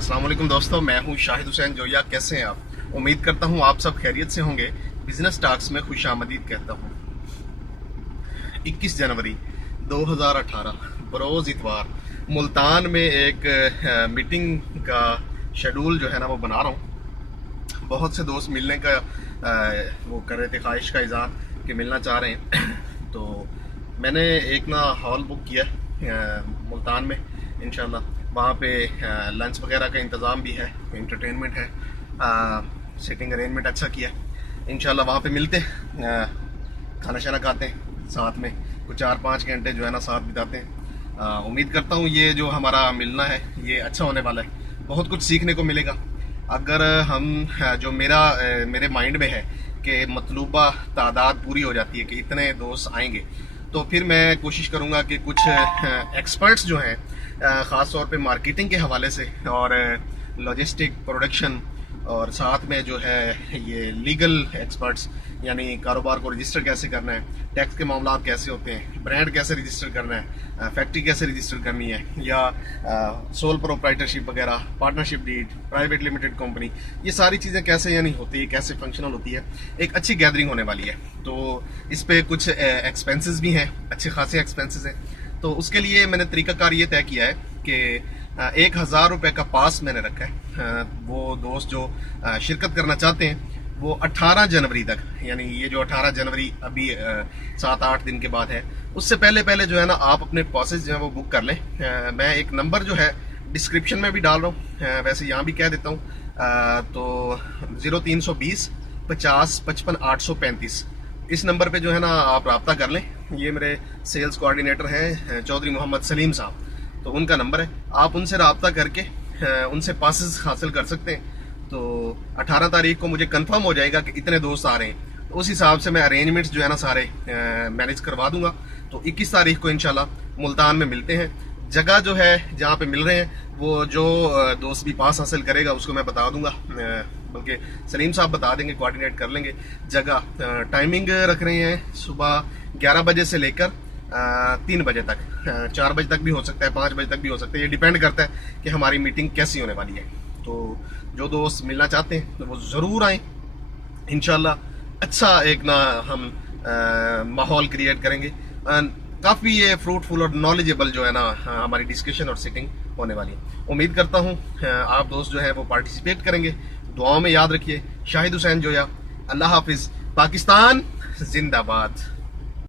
अस्सलाम वालेकुम दोस्तों, मैं हूं शाहिद हुसैन जोया। कैसे हैं आप? उम्मीद करता हूं आप सब खैरियत से होंगे। बिजनेस टॉक्स में खुशामदीद कहता हूं। 21 जनवरी 2018 बरोज इतवार मुल्तान में एक मीटिंग का शेड्यूल जो है ना वो बना रहा हूँ। बहुत से दोस्त मिलने का वो कर रहे थे, ख्वाहिश का इज़हार कि मिलना चाह रहे हैं। तो मैंने एक ना हॉल बुक किया मुल्तान में। इंशाल्लाह वहाँ पे लंच वगैरह का इंतज़ाम भी है, एंटरटेनमेंट है, सिटिंग अरेंजमेंट अच्छा किया। इंशाल्लाह वहाँ पे मिलते हैं, खाना शाना खाते हैं, साथ में कुछ 4-5 घंटे जो है ना साथ बिताते हैं। उम्मीद करता हूँ ये जो हमारा मिलना है ये अच्छा होने वाला है, बहुत कुछ सीखने को मिलेगा। अगर हम जो मेरे माइंड में है कि मतलूबा तादाद पूरी हो जाती है कि इतने दोस्त आएंगे, तो फिर मैं कोशिश करूँगा कि कुछ एक्सपर्ट्स जो हैं ख़ास तौर पे मार्केटिंग के हवाले से और लॉजिस्टिक प्रोडक्शन और साथ में जो है ये लीगल एक्सपर्ट्स, यानी कारोबार को रजिस्टर कैसे करना है, टैक्स के मामला कैसे होते हैं, ब्रांड कैसे रजिस्टर करना है, फैक्ट्री कैसे रजिस्टर करनी है, या सोल प्रोप्राइटरशिप वगैरह, partnership deed, private limited company, ये सारी चीज़ें कैसे यानी होती है, कैसे फंक्शनल होती है। एक अच्छी गैदरिंग होने वाली है। तो इस पर कुछ एक्सपेंसेस भी हैं, अच्छे खासे एक्सपेंसेस हैं। तो उसके लिए मैंने तरीकाकार ये तय किया है कि 1000 रुपये का पास मैंने रखा है। वो दोस्त जो शिरकत करना चाहते हैं वो 18 जनवरी तक, यानी ये जो 18 जनवरी अभी 7-8 दिन के बाद है, उससे पहले पहले जो है ना आप अपने पासेस जो है वो बुक कर लें। मैं एक नंबर जो है डिस्क्रिप्शन में भी डाल रहा हूँ, वैसे यहाँ भी कह देता हूँ। तो 0320 50 55 835 इस नंबर पे जो है ना आप रब्ता कर लें। ये मेरे सेल्स कोऑर्डिनेटर हैं चौधरी मोहम्मद सलीम साहब, तो उनका नंबर है। आप उनसे रब्ता करके उनसे पासेस हासिल कर सकते हैं। तो 18 तारीख को मुझे कंफर्म हो जाएगा कि इतने दोस्त आ रहे हैं, तो उस हिसाब से मैं अरेंजमेंट्स जो है ना सारे मैनेज करवा दूंगा। तो 21 तारीख को इंशाल्लाह मुल्तान में मिलते हैं। जगह जो है जहाँ पे मिल रहे हैं वो जो दोस्त भी पास हासिल करेगा उसको मैं बता दूंगा, बल्कि सलीम साहब बता देंगे, कोऑर्डिनेट कर लेंगे। जगह टाइमिंग रख रहे हैं सुबह 11 बजे से लेकर 3 बजे तक, 4 बजे तक भी हो सकता है, 5 बजे तक भी हो सकता है। ये डिपेंड करता है कि हमारी मीटिंग कैसी होने वाली है। तो जो दोस्त मिलना चाहते हैं तो वो ज़रूर आए। इंशाल्लाह अच्छा एक ना हम माहौल क्रिएट करेंगे। काफ़ी ये फ्रूटफुल और नॉलेजेबल जो है ना हमारी डिस्कशन और सिटिंग होने वाली है। उम्मीद करता हूँ आप दोस्त जो है वो पार्टिसिपेट करेंगे। दुआओं में याद रखिए। शाहिद हुसैन जोया। अल्लाह हाफिज़। पाकिस्तान जिंदाबाद।